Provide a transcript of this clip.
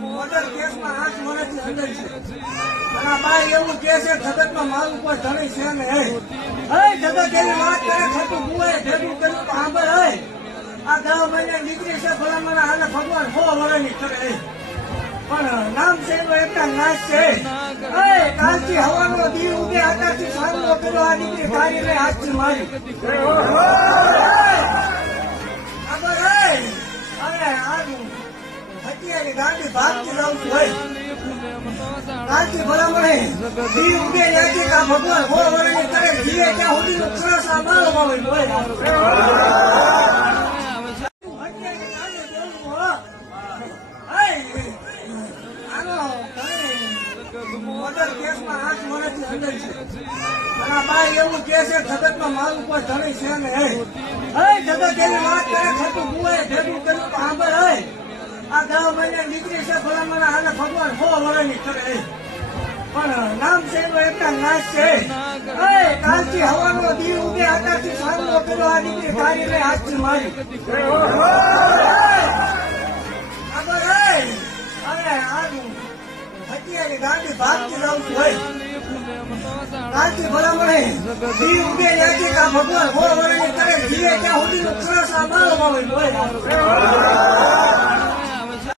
motor કેસમાં 8 વર્ષથી અંદર છે અને આ બાઈ એવું કે છે જગતમાં માલ ઉપર ધણી છે ને જગત એવી વાત કરે ખોટું ગુવાય ભેગું કર્યું તો આંબર હે આ 10 મહિના દીકરી છે ભલામણા હાલે ભગવાન 100 વર્ષની કરે પણ નામ છે એનો એકતા નાશ છે કાલથી હવાનો દી ઉગે આકાશથી સામનો કર્યો આ દીકરી તારી ને હાથથી મારી હટિયાની ગાડી ભાગતી જાઉં છું ભાઈ કાલથી ભલામણે દી ઉગે ત્યાંથી આ ભગવાન 100 વર્ષની કરે જીવે ત્યાં સુધી સરસ આ માળો હોય મોટર કેસમાં 8 વર્ષથી અંદર છે અને આ બાઈ એવું કે છે જગતમાં માલ ઉપર ધણી છે ને જગત એવી વાત કરે ખોટું ગુવાય ભેગું કર્યું તો આંબર હે આ 10 મહિના દીકરી છે ભલામણા હાલે ભગવાન 100 વર્ષની કરે પણ નામ છે એનો એકતા નાશ છે કાલથી હવાનો દી ઉગે આકાશથી સામનો કર્યો આ દીકરી તારી ને હાથથી મારી હટિયાની ગાડી ભાગતી જાઉં છું ભાઈ કાલથી ભલામણે દી ઉગે ત્યાંથી આ ભગવાન 100 વર્ષની કરે જીવે ત્યાં સુધી સરસ આ માળો હોય